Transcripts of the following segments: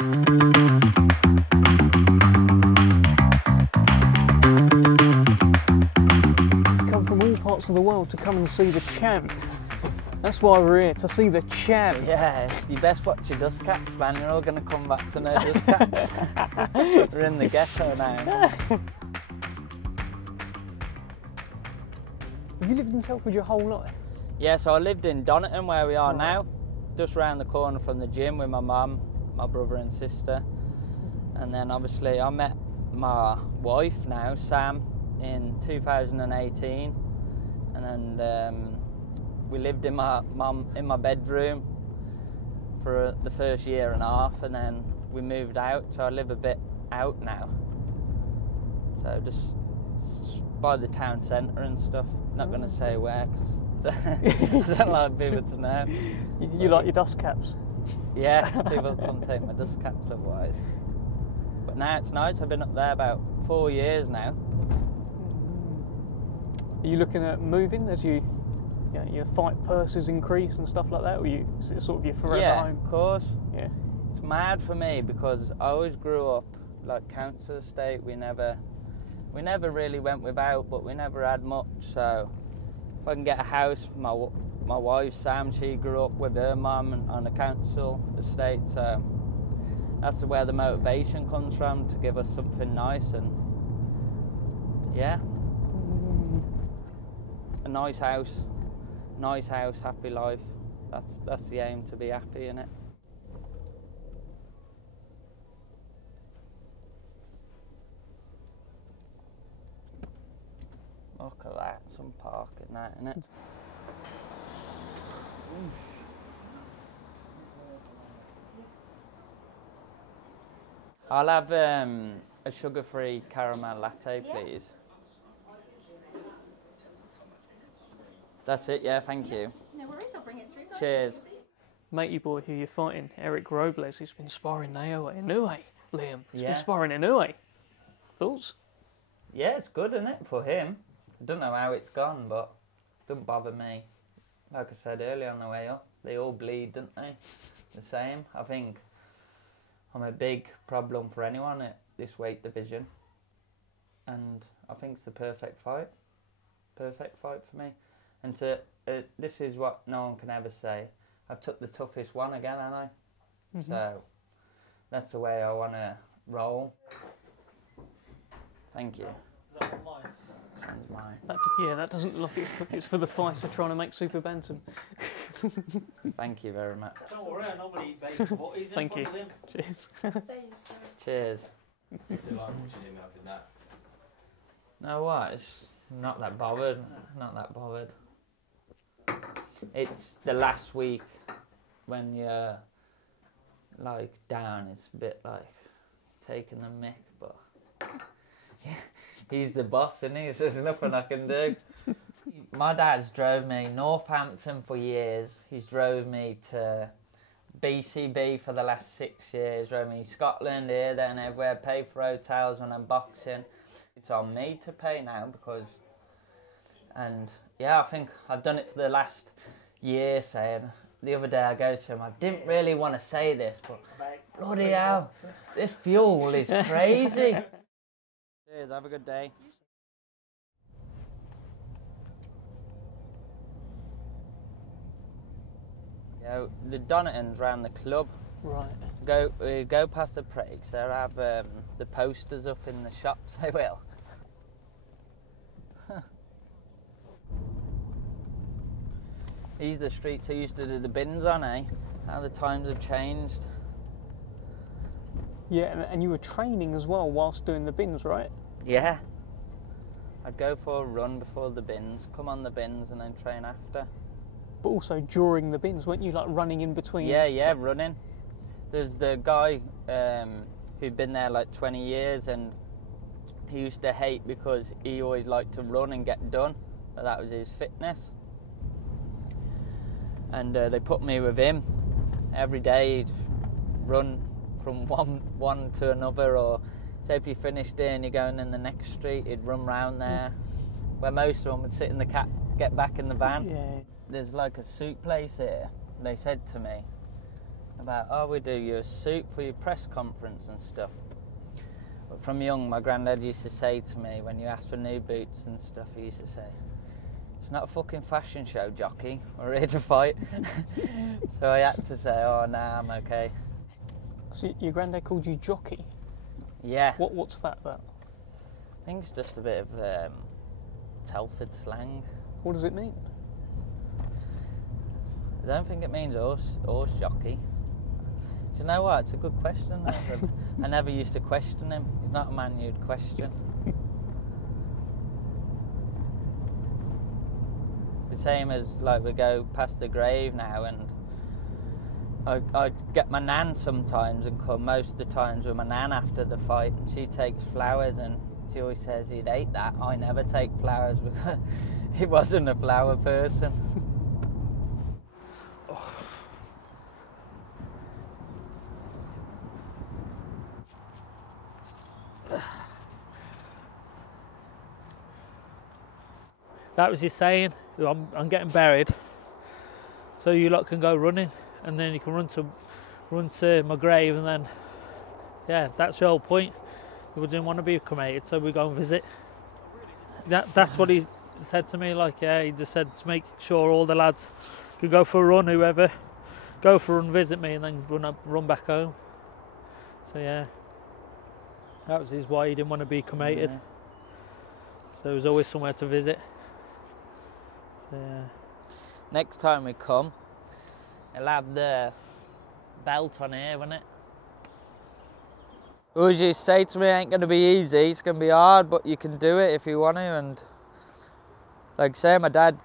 Come from all parts of the world to come and see the champ. That's why we're here, to see the champ. Yeah, you best watch your dust caps, man. You're all going to come back to no dust caps. We're in the ghetto now. Have you lived in Telford your whole life? Yeah, so I lived in Donington, where we are now, just round the corner from the gym with my mum, my brother and sister. And then obviously I met my wife now, Sam, in 2018. And then we lived in my bedroom for the first year and a half, and then we moved out, so I live a bit out now. So just by the town centre and stuff. Not going to say where, because I don't like people to know. You like your dust caps? Yeah, people come take my dust caps otherwise. But now it's nice. I've been up there about 4 years now. Are you looking at moving as your fight purses increase and stuff like that, or is it sort of your forever home? Yeah, of course. Yeah. It's mad for me because I always grew up like council estate. We never really went without, but we never had much. So if I can get a house, my wife Sam, she grew up with her mum on a council estate, so that's where the motivation comes from, to give us something nice. And yeah, a nice house, happy life. That's the aim, to be happy in it. Look at that, some parking that, innit? I'll have a sugar-free caramel latte, please. That's it, yeah, thank you. No worries, I'll bring it through. Cheers. Matey boy who you're fighting, Eric Robles, he's been sparring Naoya Inoue, Liam. He's Yeah. been sparring Inoue. Thoughts? Yeah, it's good, isn't it, for him? I don't know how it's gone, but it doesn't bother me. Like I said earlier on the way up, they all bleed, don't they? The same. I think I'm a big problem for anyone at this weight division. And I think it's the perfect fight. Perfect fight for me. And this is what no one can ever say. I've took the toughest one again, haven't I? Mm-hmm. So that's the way I want to roll. Thank you. Is that mine? Sounds mine. That doesn't look it's for the fighter trying to make Super Bantam. Thank you very much. Don't worry, I normally eat bacon butties. Thank you. Cheers. Cheers. What's it like watching him having that? No, what? It's not that bothered. Not that bothered. It's the last week when you're like down. It's a bit like taking the mick, but yeah, he's the boss, isn't he? So there's nothing I can do. My dad's drove me Northampton for years. He's drove me to BCB for the last 6 years. Drove me Scotland, here, then everywhere. Pay for hotels when I'm boxing. It's on me to pay now because, and yeah, I think I've done it for the last year. Saying the other day I go to him, I didn't really want to say this, but bloody hell, this fuel is crazy. Cheers, have a good day. Yeah, the Doningtons round the club. Right. We go past the Prakes. They'll have the posters up in the shops. They will. These are the streets I used to do the bins on, eh? How the times have changed. Yeah, and you were training as well whilst doing the bins, right? Yeah. I'd go for a run before the bins, come on the bins and then train after. But also during the bins, weren't you like running in between? Yeah, running. There's the guy who'd been there like 20 years and he used to hate because he always liked to run and get done, but that was his fitness. And they put me with him. Every day he'd run from one to another, or say if you finished here and you're going in the next street, he'd run round there. Where most of them would sit in the cab, get back in the van. Yeah. There's like a soup place here. They said to me, about, oh, we do you a suit for your press conference and stuff. But from young, my granddad used to say to me, when you ask for new boots and stuff, he used to say, it's not a fucking fashion show, jockey. We're here to fight. So I had to say, oh, nah, I'm okay. So your granddad called you jockey? Yeah. What's that about? I think it's just a bit of Telford slang. What does it mean? I don't think it means horse jockey. Do you know what? It's a good question. I never used to question him. He's not a man you'd question. The same as like we go past the grave now, and I get my nan sometimes and come most of the times with my nan after the fight, and she takes flowers and she always says he'd ate that. I never take flowers because he wasn't a flower person. That was his saying, I'm getting buried, so you lot can go running, and then you can run to my grave, and then, yeah, that's the whole point. We didn't want to be cremated, so we go and visit. That's what he said to me, like, yeah, he just said to make sure all the lads could go for a run, whoever, go for a run, visit me, and then run back home. So, yeah, that was his why he didn't want to be cremated. Yeah. So there was always somewhere to visit. So, yeah. Next time we come, he'll have the belt on here, won't it? Always used to say to me, it ain't going to be easy, it's going to be hard, but you can do it if you want to. And like I say, my dad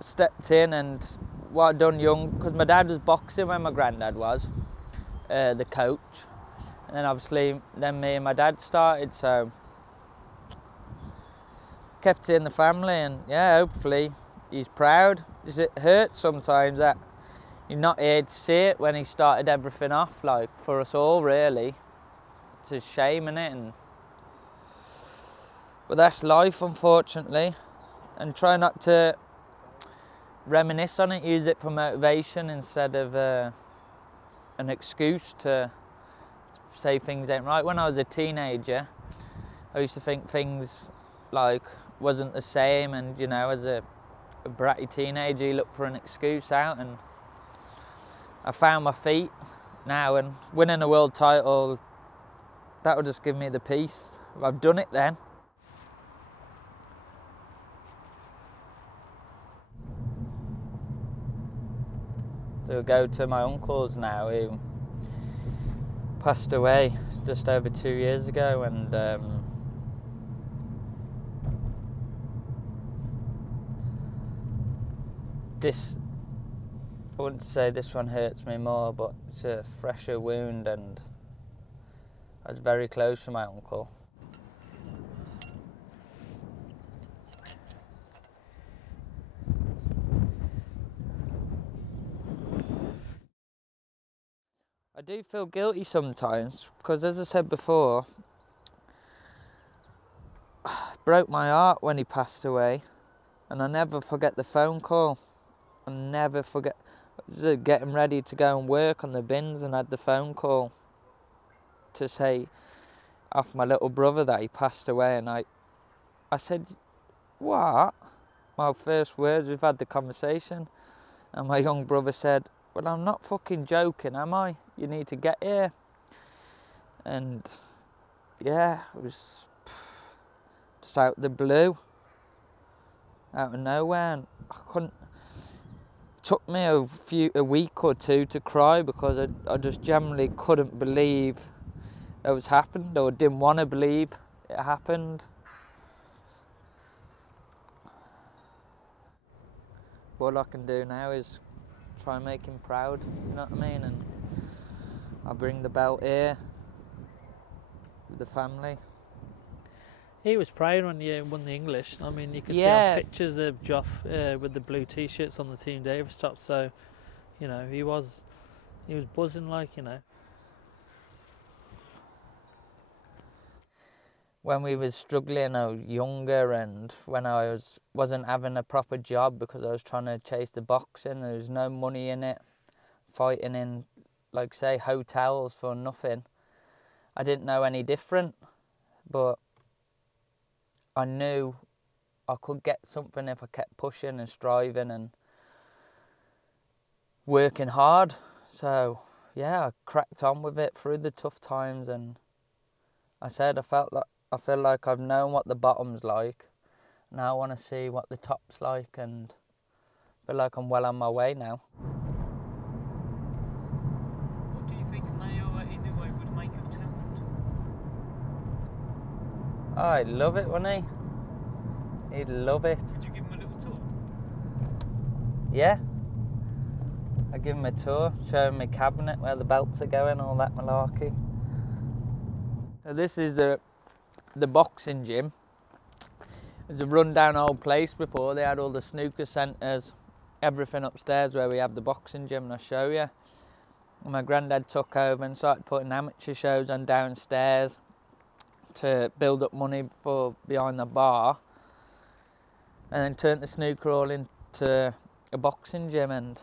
stepped in, and what I'd done young, because my dad was boxing when my granddad was, the coach. And then obviously, then me and my dad started, so kept it in the family, and yeah, hopefully he's proud. It hurts sometimes that you're not here to see it when he started everything off, like for us all really. It's a shame, innit? But that's life, unfortunately. And try not to reminisce on it, use it for motivation instead of an excuse to say things ain't right. When I was a teenager, I used to think things like wasn't the same, and you know, as a bratty teenager, you look for an excuse out, and I found my feet now, and winning a world title, that would just give me the peace. I've done it then. So we go to my uncle's now, who passed away just over 2 years ago, and this, I wouldn't say this one hurts me more, but it's a fresher wound, and I was very close to my uncle. I do feel guilty sometimes, because as I said before, it broke my heart when he passed away, and I never forget the phone call. I never forget getting ready to go and work on the bins, and had the phone call to say off my little brother that he passed away, and I said, what? My first words, we've had the conversation, and my young brother said, well, I'm not fucking joking, am I? You need to get here. And yeah, it was just out of the blue, out of nowhere, and I couldn't. Took me a week or two to cry, because I just generally couldn't believe it was happened, or didn't want to believe it happened. All I can do now is try and make him proud, you know what I mean? And I bring the belt here with the family. He was proud when you won the English. I mean, you could see Yeah. on pictures of Joff with the blue t-shirts on the Team Davis top. So, you know, he was buzzing, like, you know. When we was struggling, I was younger, and when I wasn't having a proper job because I was trying to chase the boxing, there was no money in it. Fighting in like say hotels for nothing. I didn't know any different, but I knew I could get something if I kept pushing and striving and working hard. So yeah, I cracked on with it through the tough times, and I said I feel like I've known what the bottom's like. Now I want to see what the top's like, and I feel like I'm well on my way now. What do you think Mayo Inoue would make of Telford? Oh, I'd love it, wouldn't he? He'd love it. Would you give him a little tour? Yeah. I'd give him a tour, show him my cabinet, where the belts are going, all that malarkey. So this is the boxing gym. It's a rundown old place before. They had all the snooker centres, everything upstairs where we have the boxing gym, and I'll show you. And my granddad took over and started putting amateur shows on downstairs to build up money for behind the bar, and then turned the snooker all into a boxing gym. And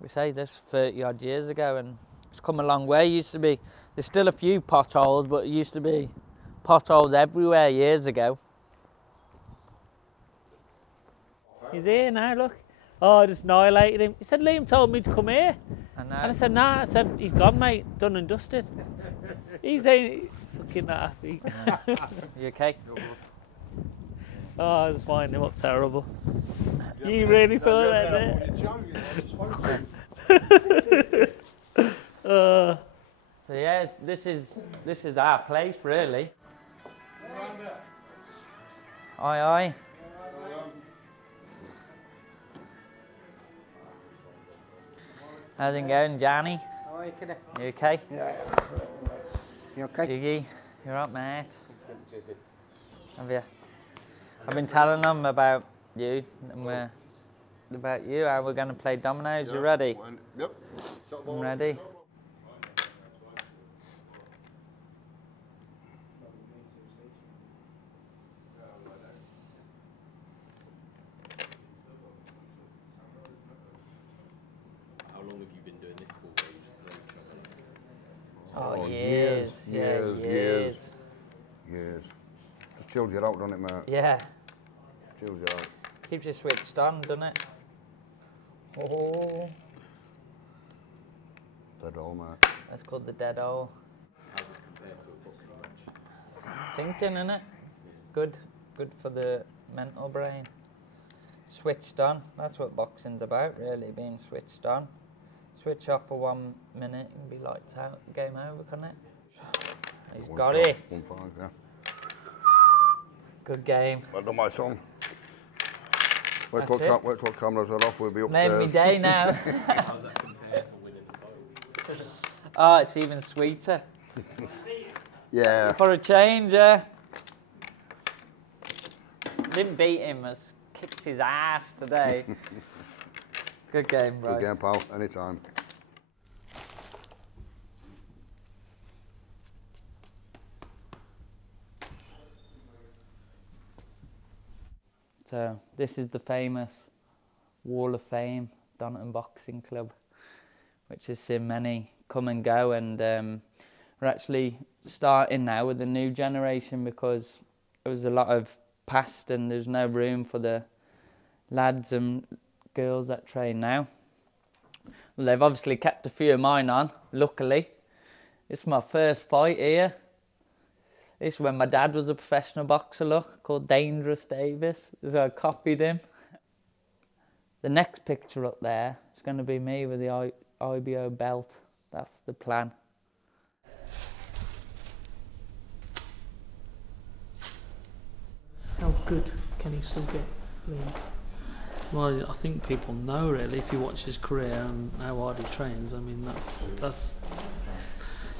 we say this 30 odd years ago, and it's come a long way. There's still a few potholes, but it used to be potholes everywhere years ago. He's here now, look. Oh, I just annihilated him. He said, Liam told me to come here. And I said, nah. I said, he's gone, mate. Done and dusted. He's ain't fucking not happy. You okay? Oh, I was winding him up terrible. You really thought that, didn't you? So yeah, this is our place, really. Aye, aye. How's it going, Johnny? How are you, kiddo? You okay? Yeah. You okay? Jiggy, you're up, mate. Have you? I've been telling them about you and how we're going to play dominoes. You ready? Yep. I'm ready. How long have you been doing this for? Where you just know each other? Oh, years. Years. Just chills you out, doesn't it, mate? Yeah. Chills you out. Keeps you switched on, doesn't it? Oh. Dead all, mate. That's called the dead hole. How's it compared to a boxing match? Thinking, innit? Good for the mental brain. Switched on. That's what boxing's about, really, being switched on. Switch off for 1 minute and be lights out. Game over, couldn't it? He's got it. 1-5, yeah. Good game. Well done, my son. Wait That's till cameras are off, we'll be upstairs. Made me day now. How's that compared to winning the title? Oh, it's even sweeter. Yeah. For a change, yeah. Didn't beat him, I kicked his ass today. Good game, bro. Good game, pal. Anytime. So this is the famous Wall of Fame, Donington Boxing Club, which has seen many come and go, and we're actually starting now with the new generation because there was a lot of past and there's no room for the lads and girls that train now. Well, they've obviously kept a few of mine on, luckily. It's my first fight here. This is when my dad was a professional boxer, look, called Dangerous Davies. So I copied him. The next picture up there is going to be me with the IBO belt. That's the plan. How good can he still get, Liam? Well, I think people know, really, if you watch his career and how hard he trains. I mean, that's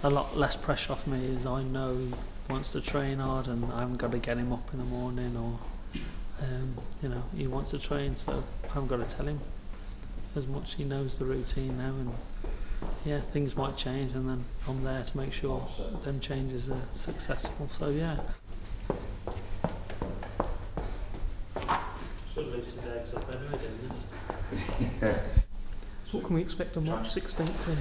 a lot less pressure off me, as I know he wants to train hard and I haven't got to get him up in the morning, or you know, he wants to train, so I haven't got to tell him as much. He knows the routine now, and yeah, things might change, and then I'm there to make sure them changes are successful. So yeah. Should lose his eggs up anyway, doing this. So what can we expect on March 16th then?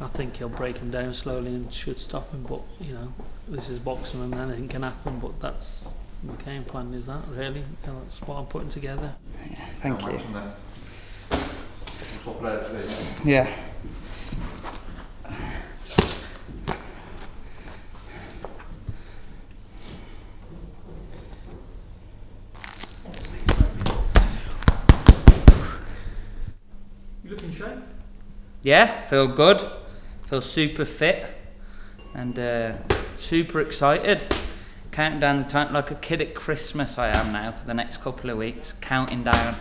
I think he'll break him down slowly and should stop him, but you know, this is boxing and anything can happen, but that's my game plan, is that really? Yeah, that's what I'm putting together. Yeah, thank you. Top player today. Yeah. You looking shape? Yeah, feel good. Feel super fit and super excited. Counting down the time like a kid at Christmas I am now for the next couple of weeks, counting down.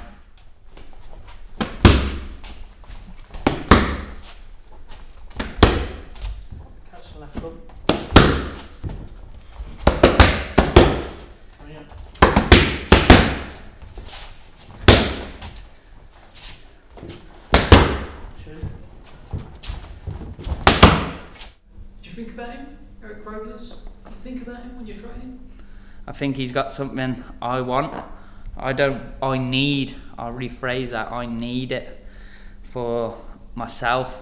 Catch the left hook. Brilliant. Do you think about him, Eric Robles? Do you think about him when you're training? I think he's got something I want. I'll rephrase that, I need it for myself,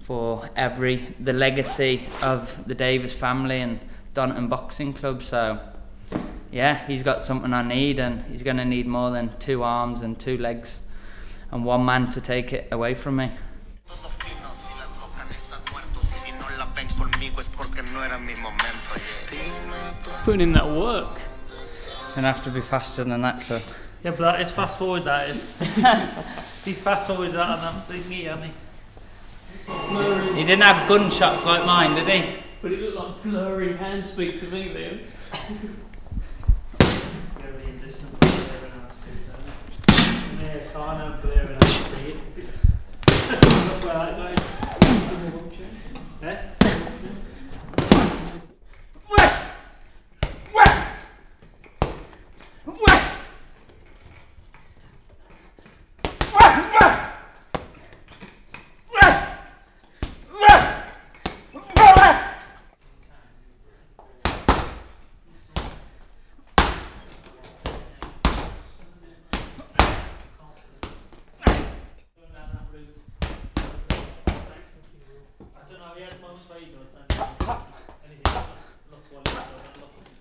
for the legacy of the Davies family and Donington Boxing Club. So yeah, he's got something I need, and he's going to need more than 2 arms and 2 legs and 1 man to take it away from me. Putting in that work. Gonna have to be faster than that, so. Yeah, but that is fast forward, that is. He's fast forward that and that thingy, hasn't he? He didn't have gunshots like mine, did he? But it looked like blurry hand speak to me, Liam. Yeah, can't have blaring hand speed. Eh?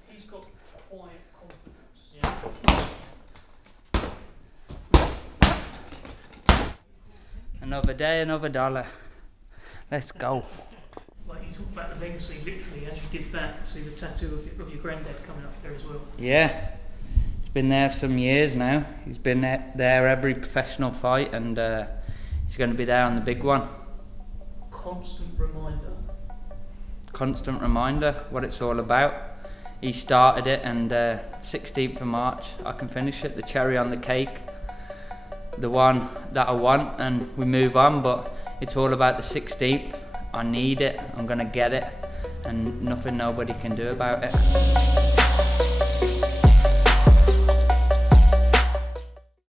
He's got quiet confidence. Yeah. Another day, another dollar. Let's go. Like you talk about the legacy, literally, as you did that, see the tattoo of your granddad coming up there as well. Yeah, he's been there for some years now. He's been there every professional fight, and he's going to be there on the big one. Constant reminder. Constant reminder what it's all about. He started it, and 16th of March I can finish it, the cherry on the cake, the one that I want, and we move on. But it's all about the 16th. I need it, I'm gonna get it, and nothing nobody can do about it.